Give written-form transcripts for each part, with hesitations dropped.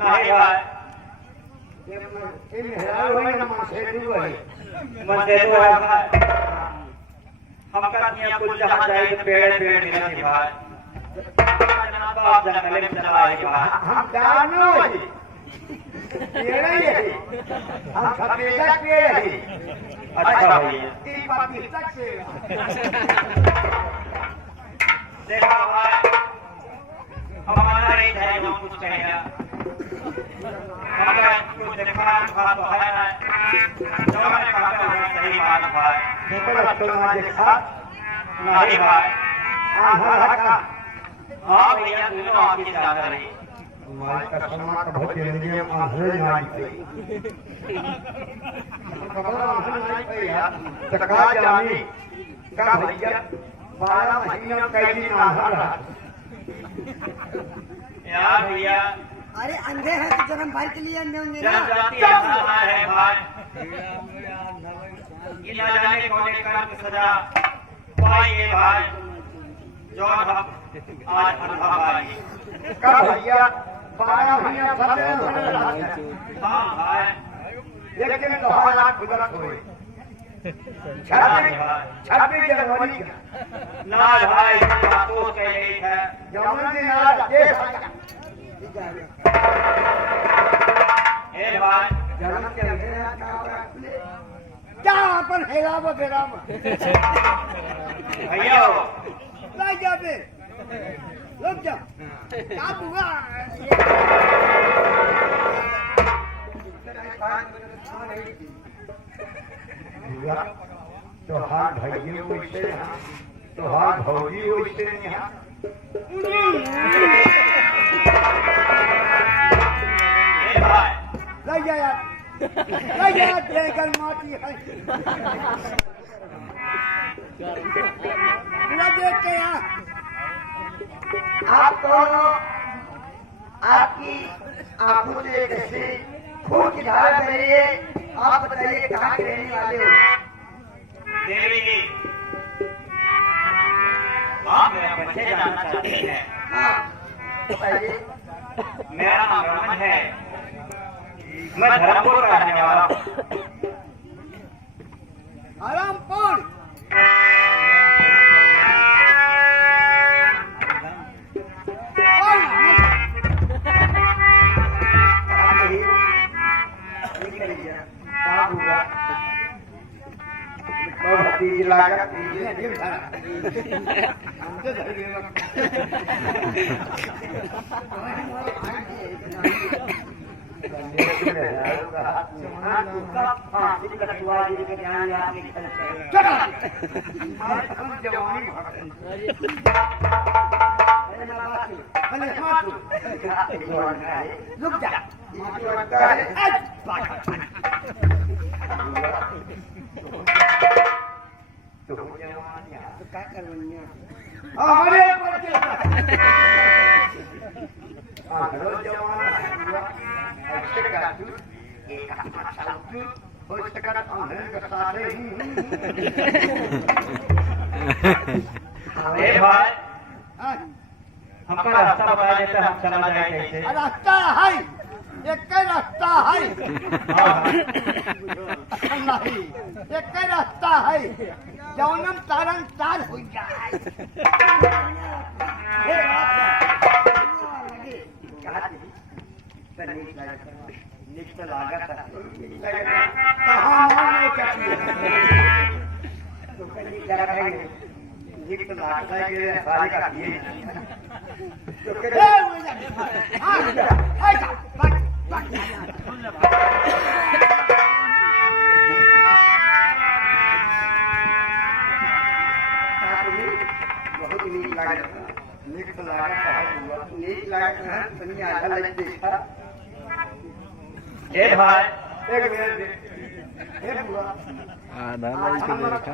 नहीं भाई इन हेराल होई ना मन से दू है मन दे दो है भाई हम का दुनिया कुल जहां जाए पेड़ पेड़ नहीं भाई जनाब आप जंगल में चला आए भाई हम जानो है पेड़ ही है हम सफेदा पेड़ है अच्छा भैया तीन पाती तक से देखो भाई हमारा नहीं है हम कुछ कहेगा हमारा कुछ देखा तो है ना जो मैंने कहा था सही बात भाई देखो तो ना देखा नहीं भाई हां हां हाँ भैया दोनों आपकी जाकर रही हमारे कस्टमर का बहुत जिंदगी में आंधे नहीं पे खबर आंधे नहीं पे यार टका जानी का भैया 12 महीने में कई दिन आंधा रहा यार भैया अरे अंधे हैं तो जन्म भर के लिए अंधे होंगे ना। जन्म जाति अंधा है भाई ये ना जाने कौन कर्म सजा पाएंगे भाई जो हम आज अंधा पाएंगे का भैया 12 महीने सब हाँ भाई लेकिन तो हालात गुजरत हुए 26 जनवरी ना भाई बातों के लिए है जमुना दिन आज देश ए भाई जन्म के क्या अपन हेरा वगैरह भैया ला जाबे लोग जा क्या हुआ तो हाथ भाई वैसे तो हाथ भौजी वैसे यहाँ ए भाई लग जा यार लग जा देकर माटी है पूरा देख के यहाँ आप दोनों आपकी आंखों से कैसे खून की धारा बह रही है आप बताइए कहाँ के रहने वाले हो देवी आप मेरा परिचय जानना चाहते हैं हाँ बताइए मेरा नाम रमन है मैं धर्मपुर का रहने वाला हूँ आरामपुर रुक जा क्या करूँगा हमारे भाई हमका रास्ता बता देते हम चला जाए कैसे रास्ता है एक रास्ता है नहीं एक रास्ता है जौनम तारन तार हो जाए आधा माइल के लिए रखा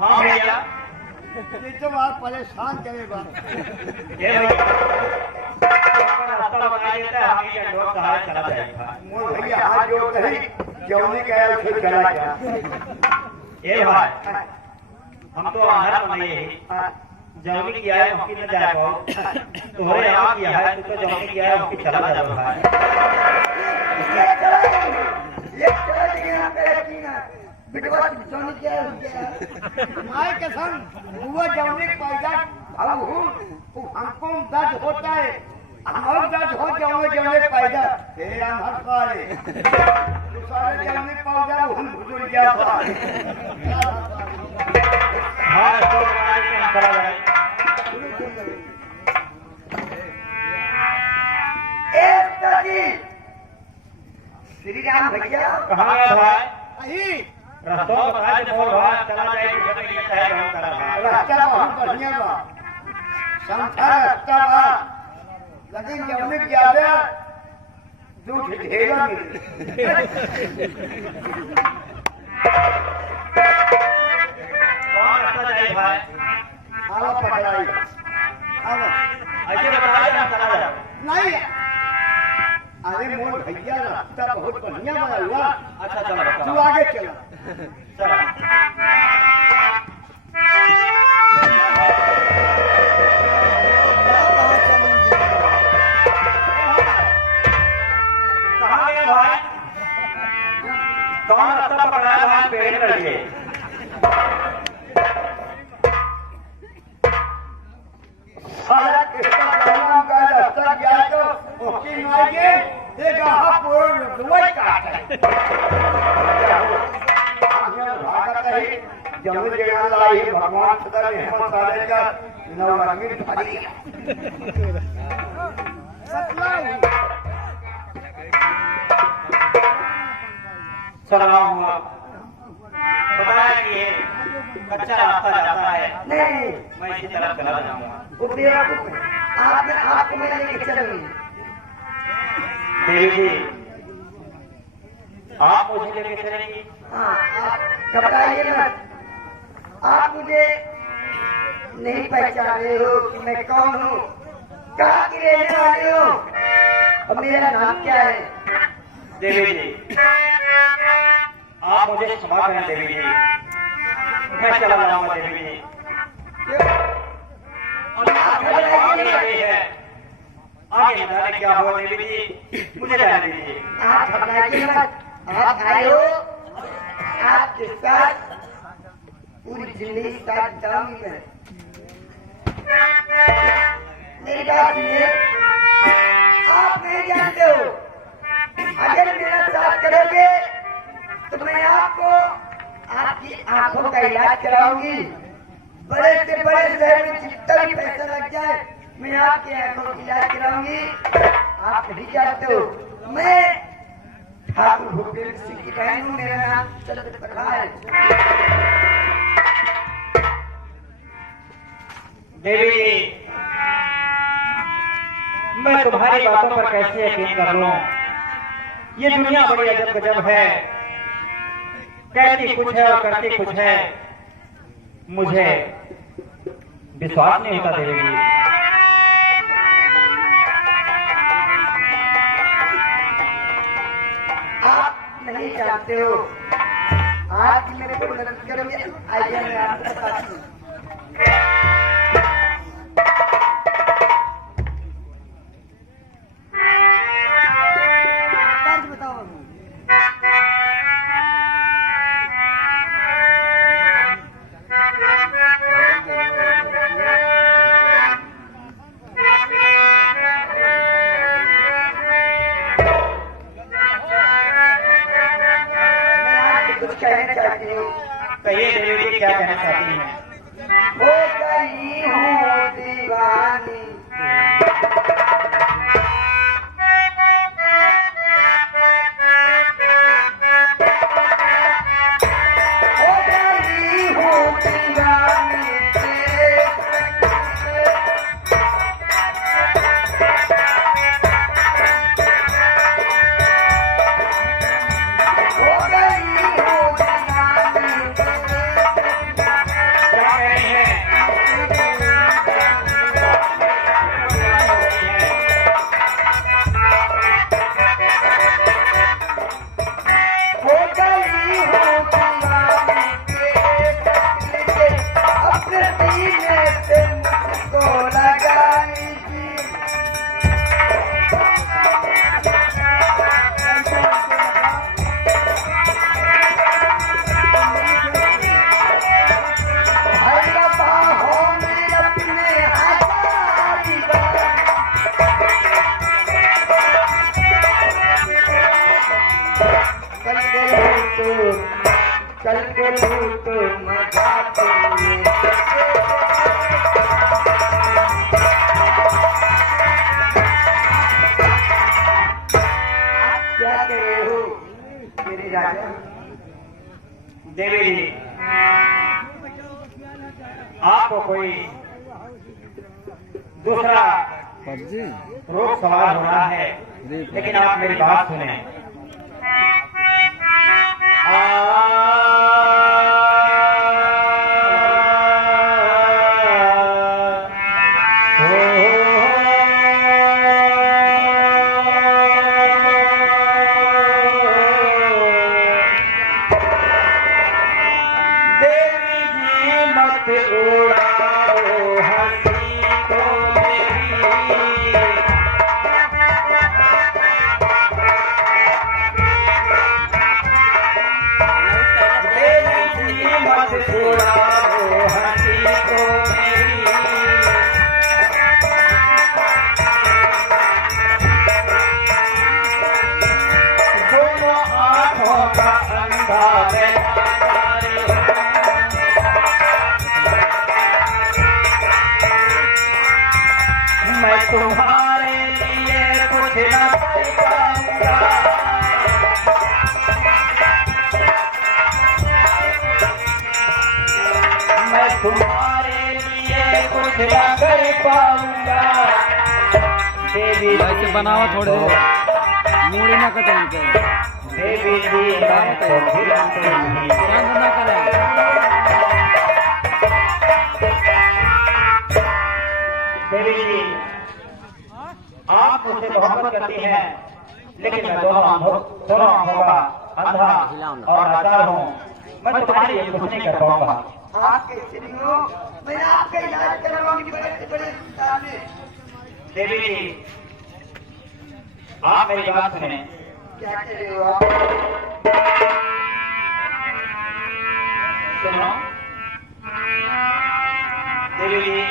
हाँ भैया तो आप परेशान करेगा ये भैया रास्ता बता देते हैं हम ये लोग कहाँ चला जाएगा भैया हाथ जोड़ रही जौनी कह फिर चला गया ये भाई हम तो आधार में नहीं है जौनी किया है उसकी न जा पाओ तोहरे यहाँ किया है तू तो जौनी किया है उसकी चला जा भाई ये चला लेकिन यहाँ पे यकीन है बिटवा जोनी क्या है माय कसम वो जौने पैदा भाव हूँ हमको दर्द होता है हम दर्द हो जाओगे जौने पैदा तेरे हम हंस पाए तू सारे जौने पैदा हम भुजुर गया हाँ तो हम चला जाए एक तकी श्री राम भैया कहाँ गया भाई अही रस्तों में बताया जब बोल भाई चला जाए तो ये चाहे हम करा भाई रास्ता बहुत बढ़िया बा संथा रास्ता बा लेकिन जौने ज्यादा दूध ढेला मिले कौन रास्ता जाए भाई आवा पकड़ाई आवा ऐसे बताया हम चला जाए नहीं अरे मोर भैया रास्ता बहुत बढ़िया बना हुआ अच्छा चलो तू चलो आगे चला चलो कहाँ गए भाई कौन रास्ता पकड़ा है भाई पेड़ लड़के सारा किसका काम का रास्ता गया तो ओके माइके देखा पूरा दुबई का भागत है जमुन जगह लाई है भगवान सदा ने हम सारे का नवरंगी थाली चल रहा हूँ बताया कि ये कच्चा रास्ता जाता है नहीं मैं इसी तरफ चला जाऊंगा वो बेवकूफ है आपने आपको मैं लेके चलूंगी देवी जी आप मुझे लेके चलेंगी हाँ आप घबराइए मत आप मुझे नहीं पहचान रहे हो कि मैं कौन हूँ कहाँ की रहने वाली हूँ और मेरा नाम क्या है देवी जी आप मुझे क्षमा करें देवी जी मैं चला जाऊंगा देवी जी और आगे लगे है आगे बताने क्या हुआ देवी जी मुझे जाने दीजिए आप घबराइए मत आप आए हो आपके साथ पूरी जिंदगी साथ जाऊंगी मैं मेरी बात सुनिए आप नहीं जानते हो अगर मेरा साथ करोगे तो मैं आपको आपकी आंखों का इलाज कराऊंगी बड़े से बड़े शहर में जितना भी पैसा लग जाए मैं आपकी आंखों का इलाज कराऊंगी आप नहीं जानते हो मैं ठाकुर भूपेंद्र सिंह की बहन हूँ मेरा नाम चंद्रप्रभा है देवी जी मैं तुम्हारी बातों पर कैसे यकीन कर लूं ये दुनिया बड़ी अजब गजब है कहती कुछ है और करती कुछ है मुझे विश्वास नहीं होता देवी जी आप नहीं जानते हो आज मेरे को मदद करोगे आइए मैं आपको बताती हूँ कुछ कहना चाहती हूँ कहिए देवी जी क्या कहना चाहती हैं हो गई हूँ दीवानी हो गई हूँ दीवानी हो गई हूँ दीवानी क्या कह रही हैं सीने पे मुझको लगाई थी। भैया बाहों में अपने हजारी चल के लूट मजा क्या कर रहे हो मेरे राजा? देवी जी, आपको कोई दूसरा पबजी रोग सवार हो रहा है, लेकिन आप मेरी बात सुने। देवी जी मत उड़ाओ हंसी को मेरी, देवी जी मत उड़ाओ हंसी को मेरी। दोनों आँखों का अंधा मैं तुम्हारे लिए कुछ न कर पाऊंगा, मैं तुम्हारे लिए कुछ न कर पाऊंगा। देवी वैसे बनावा थोड़े मूड़ी ना कटे देवी जी मैं तो गिरते नहीं। ना करे देवी जी, आप मुझसे मोहब्बत करती हैं, लेकिन मैं दोनों आंखों का अंधा और लाचार हूँ। मैं तुम्हारे लिए कुछ नहीं कर पाऊंगा। आप कैसे नहीं हो? मैं आपका इलाज करवाऊंगी बड़े से बड़े अस्पताल में। देवी जी, आप मेरी बात सुने। क्या कर रहे हो आप? सुनो देवी जी,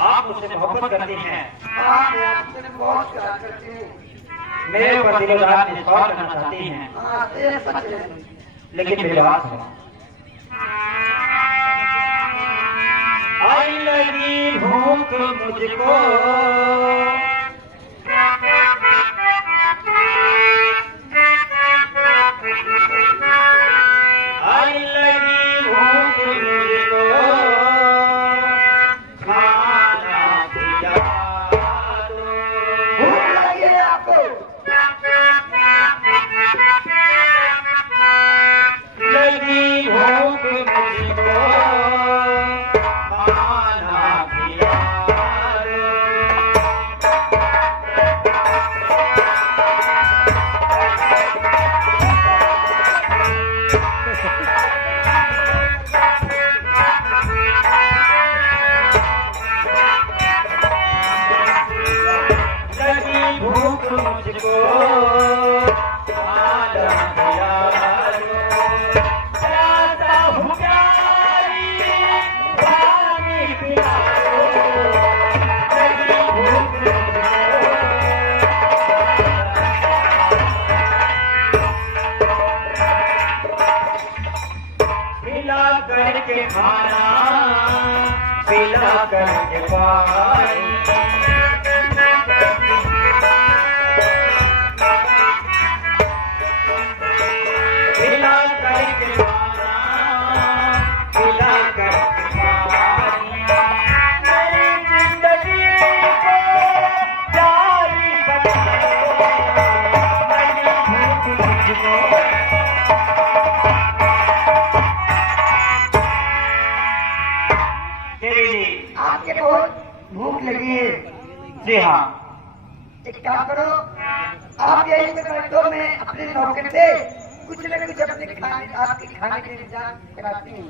आप मुझसे मोहब्बत करती हैं, हाँ, मैं आपसे बहुत प्यार करती हूँ। मेरे ऊपर दिलो रात निस्वार करना चाहती हैं, हाँ, तेरे सच है। लेकिन मेरी बात सुनो। आई लगी भूख मुझको, आई लगी भूख मुझको, खाना खिला दो। भूख लगी है आपको? लगी भूख मुझको, खाना खिला दो। लगी भूख मुझको, खाना खिला दो। प्यासा हूँ प्यारी, पानी पिला दो। लगी भूख मुझको, पिला करके खाना, पिला करके पानी। पिला करके खाना, पिला करके पानी। मेरी जिंदगी को जारी बनाओ, मेरी भूख मुझको। देवी जी, आपके बहुत भूख लगी है। जी हाँ, एक काम करो, आप यहीं पे बैठो, मैं अपने नौकर से कुछ न कुछ अपने खाने आपके खाने के इंतजाम कराती हूँ।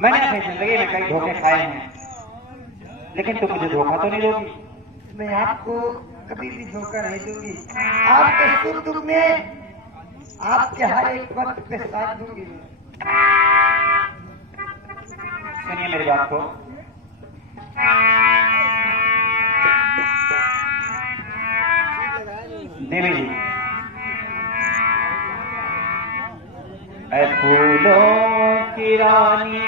मैंने अपनी जिंदगी में कई धोखे खाए हैं, लेकिन तुम मुझे धोखा तो नहीं दोगी? मैं आपको कभी भी धोखा नहीं दूंगी। आपके सुख दुख में आपके हर एक वक्त पे साथ दूंगी। सुनिए मेरी बात को। देवी जी, ऐ फूलों की रानी,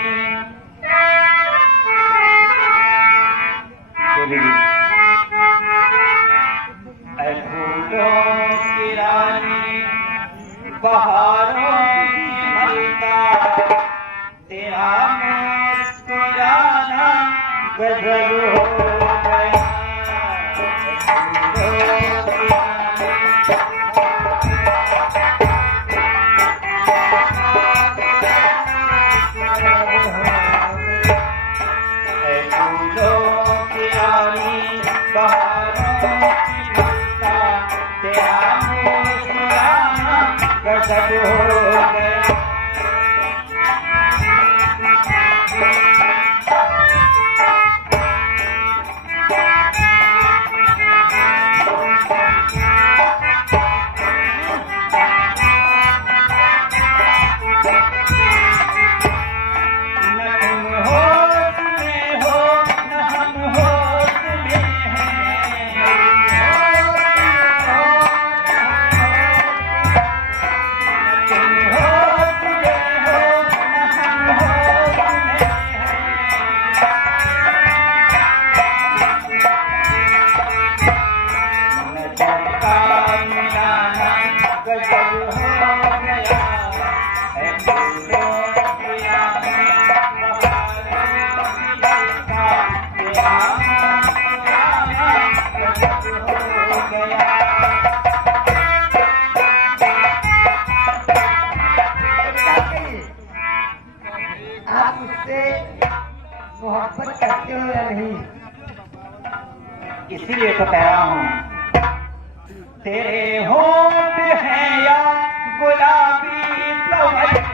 देवी जी, ऐ फूलों की रानी, बहारों की मलका, तेरा मुस्कुराना गजब हो गया। आप मुझसे मोहब्बत करते हो या नहीं? इसीलिए तो कह रहा हूँ, तेरे होंठ हैं या गुलाबी तवज्जो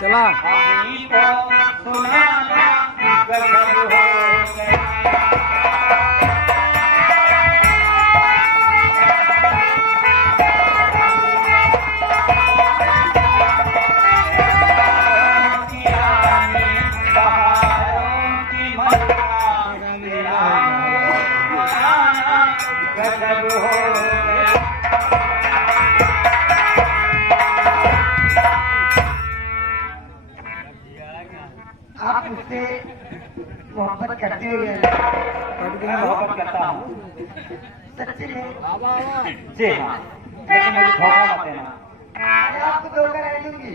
चला आप मुझसे मोहब्बत करते हो या मैं मोहब्बत करता हूँ, सच्ची में? जी हाँ, लेकिन मुझे धोखा मत देना। मैं आपको धोखा नहीं दूंगी,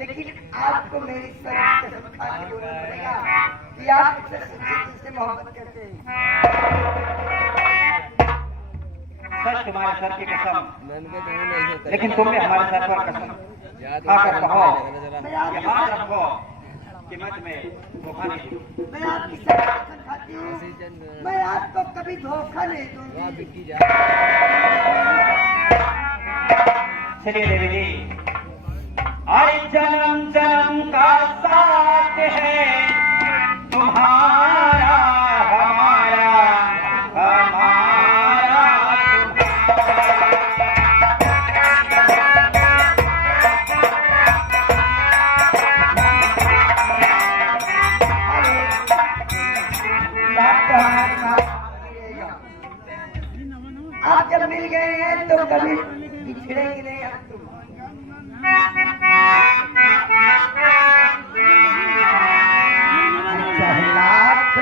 लेकिन आपको मेरी कसम खा के बोलना पड़ेगा कि आप मुझसे सच्ची दिल से मोहब्बत करते हैं। सच तुम्हारे सर की कसम, लेकिन तुमने हमारे सर पर कसम खाकर कहो, याद रखो कि मैं तुम्हें धोखा नहीं दूँ। मैं आपकी कसम खाती हूँ, मैं आपको कभी धोखा नहीं दूंगी। चलिए देवी जी, आज जन्म जन्म का साथ है तुम्हारा हमारा, हमारा तुम्हारा। जब मिल गए हैं तो कभी बिछड़ेंगे नहीं हम तुम। चाहे लाख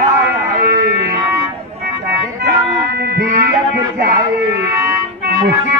आए, चाहे जान भी अब जाए, मुश्किल